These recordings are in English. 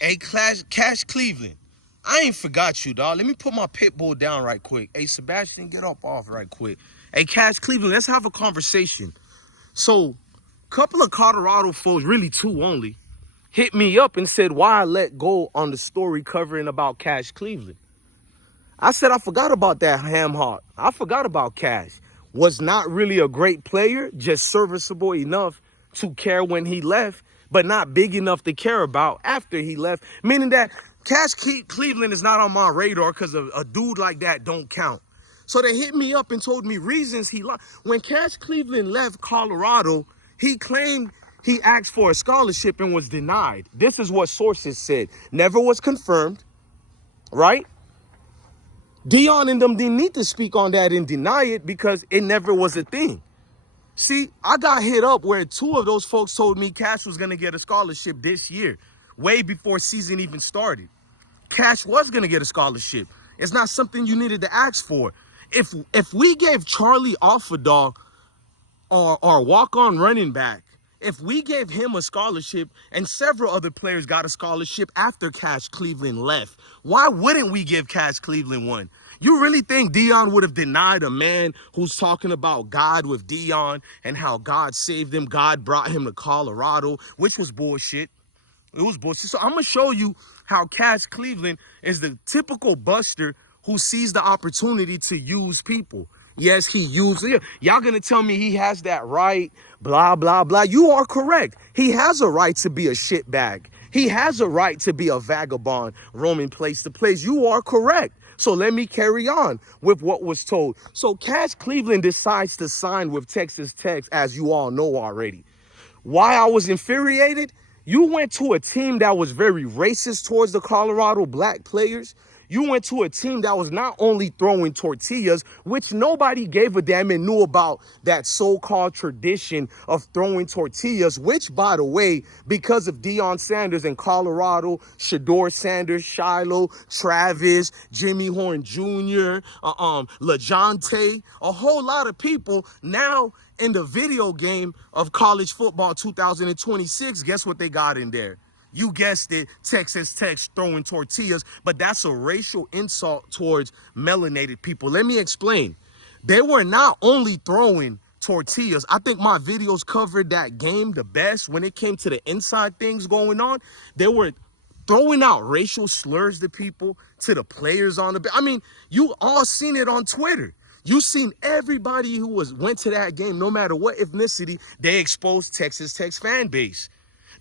Hey, Cash Cleveland. I ain't forgot you, dog. Let me put my pit bull down right quick. Hey, Sebastian, get up off right quick. Hey, Cash Cleveland, let's have a conversation. So, couple of Colorado folks, really two only, hit me up and said why I let go on the story covering about Cash Cleveland. I said I forgot about that ham hock. I forgot about Cash. Was not really a great player, just serviceable enough to care when he left, but not big enough to care about after he left. Meaning that Cleveland is not on my radar because a dude like that don't count. So they hit me up and told me reasons he left. When Cash Cleveland left Colorado, he claimed he asked for a scholarship and was denied. This is what sources said. Never was confirmed, right? Deion and them didn't need to speak on that and deny it because it never was a thing. See, I got hit up where two of those folks told me Cash was going to get a scholarship this year, way before season even started. Cash was going to get a scholarship. It's not something you needed to ask for. If we gave Charlie Alfadal our walk-on running back, if we gave him a scholarship and several other players got a scholarship after Cash Cleveland left, why wouldn't we give Cash Cleveland one? You really think Deion would have denied a man who's talking about God with Deion and how God saved him, God brought him to Colorado, which was bullshit. It was bullshit. So I'm going to show you how Cash Cleveland is the typical buster who sees the opportunity to use people. Yes, he used it. Y'all going to tell me he has that right, blah, blah, blah. You are correct. He has a right to be a shitbag. He has a right to be a vagabond roaming place to place. You are correct. So let me carry on with what was told. So Cash Cleveland decides to sign with Texas Tech, as you all know already. Why I was infuriated? You went to a team that was very racist towards the Colorado black players. You went to a team that was not only throwing tortillas, which nobody gave a damn and knew about that so-called tradition of throwing tortillas, which, by the way, because of Deion Sanders in Colorado, Shador Sanders, Shiloh, Travis, Jimmy Horn Jr., LaJonte, a whole lot of people now in the video game of college football 2026, guess what they got in there? You guessed it, Texas Tech throwing tortillas, but that's a racial insult towards melanated people. Let me explain. They were not only throwing tortillas. I think my videos covered that game the best when it came to the inside things going on. They were throwing out racial slurs to people, to the players on the... I mean, you all seen it on Twitter. You seen everybody who went to that game, no matter what ethnicity, they exposed Texas Tech's fan base.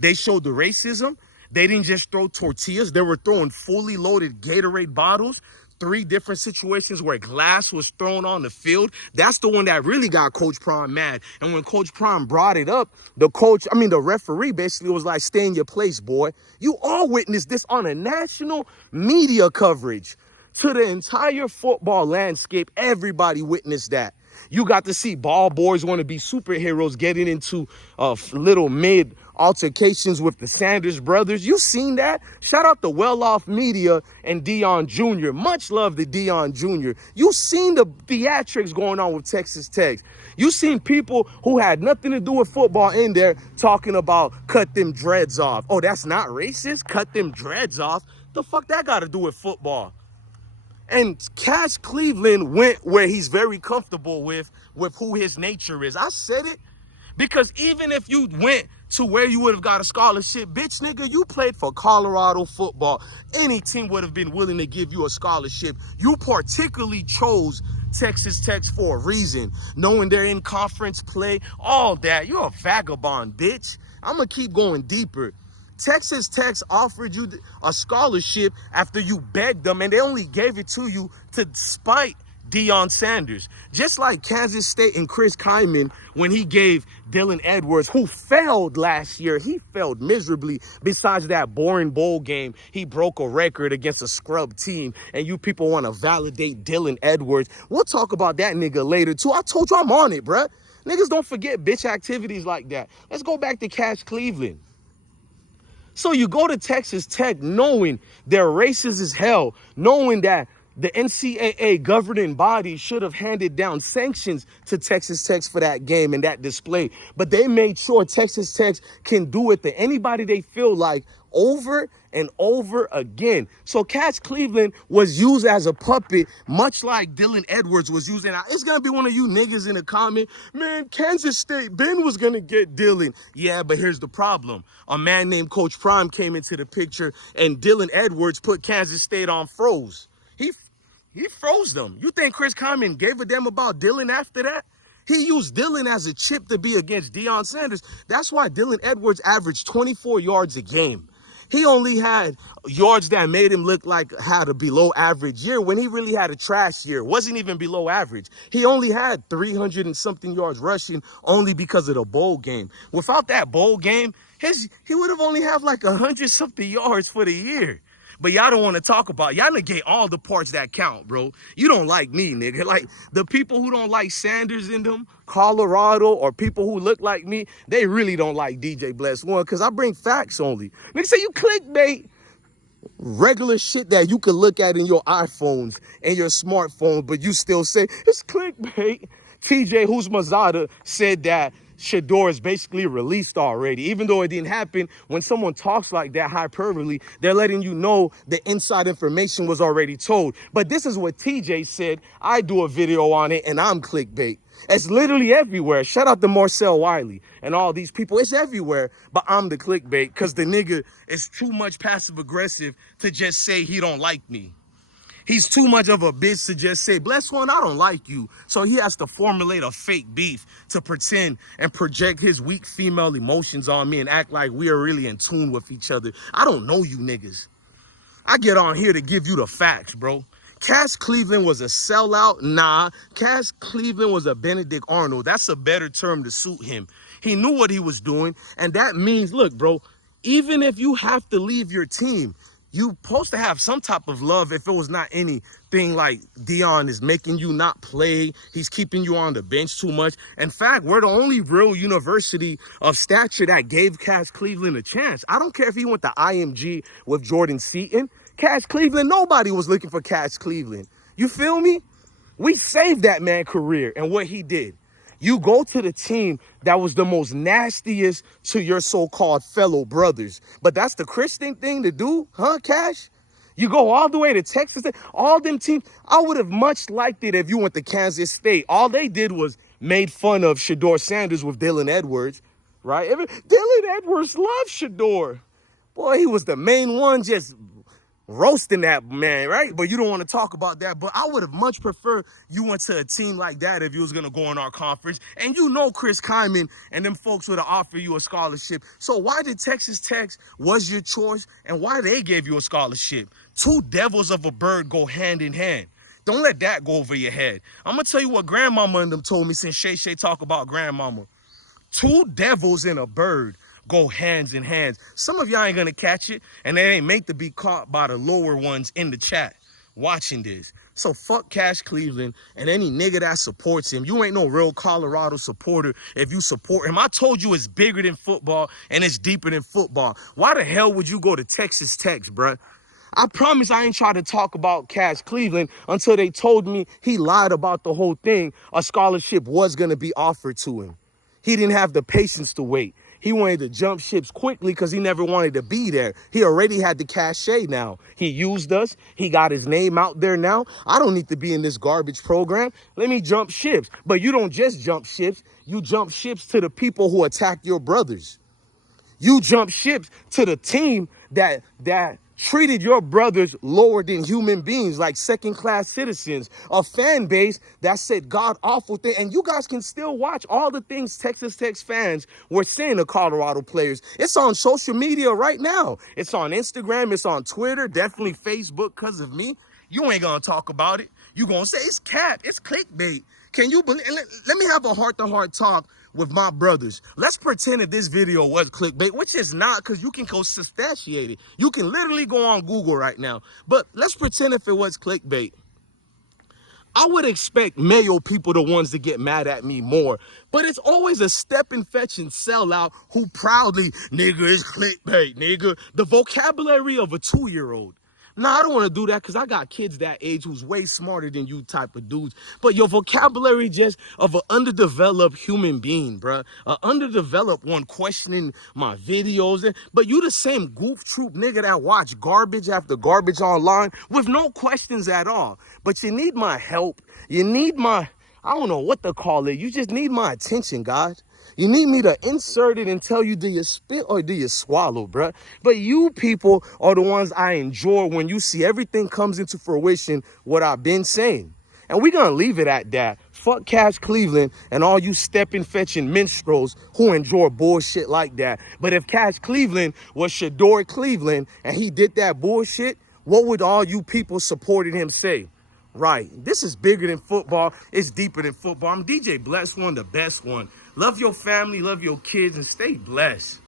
They showed the racism. They didn't just throw tortillas. They were throwing fully loaded Gatorade bottles. 3 different situations where glass was thrown on the field. That's the one that really got Coach Prime mad. And when Coach Prime brought it up, the referee basically was like, stay in your place, boy. You all witnessed this on a national media coverage. To the entire football landscape, everybody witnessed that. You got to see ball boys want to be superheroes getting into little mid altercations with the Sanders brothers. You seen that? Shout out to well-off media and Deion Jr. Much love to Deion Jr. You seen the theatrics going on with Texas Tech. You seen people who had nothing to do with football in there talking about cut them dreads off. Oh, that's not racist? Cut them dreads off? The fuck that got to do with football? And Cash Cleveland went where he's very comfortable with who his nature is. I said it because even if you went to where you would have got a scholarship, bitch nigga, you played for Colorado football. Any team would have been willing to give you a scholarship. You particularly chose Texas Tech for a reason, knowing they're in conference play, all that. You're a vagabond, bitch. I'm going to keep going deeper. Texas Tech offered you a scholarship after you begged them, and they only gave it to you to spite Deion Sanders. Just like Kansas State and Chris Kyman when he gave Dylan Edwards, who failed last year. He failed miserably. Besides that boring bowl game, he broke a record against a scrub team, and you people want to validate Dylan Edwards. We'll talk about that nigga later, too. I told you I'm on it, bruh. Niggas don't forget bitch activities like that. Let's go back to Cash Cleveland. So you go to Texas Tech knowing they're racist as hell, knowing that the NCAA governing body should have handed down sanctions to Texas Tech for that game and that display. But they made sure Texas Tech can do it to anybody they feel like over and over again. So Cash Cleveland was used as a puppet, much like Dylan Edwards was used. And it's going to be one of you niggas in the comment, man, Kansas State, Ben was going to get Dylan. Yeah, but here's the problem. A man named Coach Prime came into the picture, and Dylan Edwards put Kansas State on froze. He froze them. You think Chris Kleiman gave a damn about Dylan after that? He used Dylan as a chip to be against Deion Sanders. That's why Dylan Edwards averaged 24 yards a game. He only had yards that made him look like had a below average year when he really had a trash year. Wasn't even below average. He only had 300 and something yards rushing only because of the bowl game. Without that bowl game, he would have only had like 100 something yards for the year. But y'all don't want to talk about, y'all negate all the parts that count, bro. You don't like me, nigga. Like, the people who don't like Sanders in them, Colorado, or people who look like me, they really don't like DJ Bless One, because I bring facts only. Nigga say you clickbait. Regular shit that you can look at in your iPhones and your smartphones, but you still say, it's clickbait. TJ Husmazada said that Shador is basically released already. Even though it didn't happen, when someone talks like that hyperbole, they're letting you know the inside information was already told. But this is what TJ said. I do a video on it, and I'm clickbait. It's literally everywhere. Shout out to Marcel Wiley and all these people. It's everywhere, but I'm the clickbait because the nigga is too much passive-aggressive to just say he don't like me. He's too much of a bitch to just say, Bless One, I don't like you. So he has to formulate a fake beef to pretend and project his weak female emotions on me and act like we are really in tune with each other. I don't know you niggas. I get on here to give you the facts, bro. Cash Cleveland was a sellout? Nah. Cash Cleveland was a Benedict Arnold. That's a better term to suit him. He knew what he was doing, and that means, look, bro, even if you have to leave your team, you supposed to have some type of love if it was not anything like Deion is making you not play. He's keeping you on the bench too much. In fact, we're the only real university of stature that gave Cash Cleveland a chance. I don't care if he went to IMG with Jordan Seaton. Cash Cleveland, nobody was looking for Cash Cleveland. You feel me? We saved that man's career and what he did. You go to the team that was the most nastiest to your so-called fellow brothers. But that's the Christian thing to do, huh, Cash? You go all the way to Texas. All them teams, I would have much liked it if you went to Kansas State. All they did was made fun of Shador Sanders with Dylan Edwards, right? Dylan Edwards loved Shador. Boy, he was the main one just roasting that man, right? But you don't want to talk about that. But I would have much preferred you went to a team like that if you was going to go in our conference. And you know Chris Kleiman and them folks would have offered you a scholarship. So why did Texas Tech was your choice, and why they gave you a scholarship? Two devils of a bird go hand in hand. Don't let that go over your head. I'm going to tell you what grandmama and them told me since Shay Shay talk about grandmama. Two devils and a bird go hands in hands. Some of y'all ain't gonna catch it, and they ain't meant to be caught by the lower ones in the chat watching this. So fuck Cash Cleveland and any nigga that supports him. You ain't no real Colorado supporter if you support him. I told you it's bigger than football and it's deeper than football. Why the hell would you go to Texas Tech, bruh? I promise I ain't trying to talk about Cash Cleveland until they told me he lied about the whole thing. A scholarship was gonna be offered to him. He didn't have the patience to wait. He wanted to jump ships quickly because he never wanted to be there. He already had the cachet now. He used us. He got his name out there now. I don't need to be in this garbage program. Let me jump ships. But you don't just jump ships. You jump ships to the people who attacked your brothers. You jump ships to the team that treated your brothers lower than human beings, like second-class citizens, a fan base that said god-awful things. And you guys can still watch all the things Texas Tech fans were saying to Colorado players. It's on social media right now. It's on Instagram. It's on Twitter. Definitely Facebook because of me. You ain't going to talk about it. You going to say it's cap. It's clickbait. Can you believe? Let me have a heart-to-heart talk with my brothers. Let's pretend that this video was clickbait, which is not, because you can go substantiate it. You can literally go on Google right now. But let's pretend if it was clickbait. I would expect Mayo people the ones to get mad at me more. But it's always a step and fetch and sellout who proudly, nigga, it's clickbait, nigga. The vocabulary of a 2-year-old. Nah, I don't want to do that because I got kids that age who's way smarter than you type of dudes. But your vocabulary just of an underdeveloped human being, bruh. An underdeveloped one questioning my videos. But you the same goof troop nigga that watch garbage after garbage online with no questions at all. But you need my help. You need my, I don't know what to call it. You just need my attention, God. You need me to insert it and tell you, do you spit or do you swallow, bruh? But you people are the ones I enjoy when you see everything comes into fruition, what I've been saying. And we're going to leave it at that. Fuck Cash Cleveland and all you stepping, fetching minstrels who enjoy bullshit like that. But if Cash Cleveland was Shador Cleveland and he did that bullshit, what would all you people supporting him say? Right. This is bigger than football. It's deeper than football. I'm DJ Blessed One, the best one. Love your family, love your kids, and stay blessed.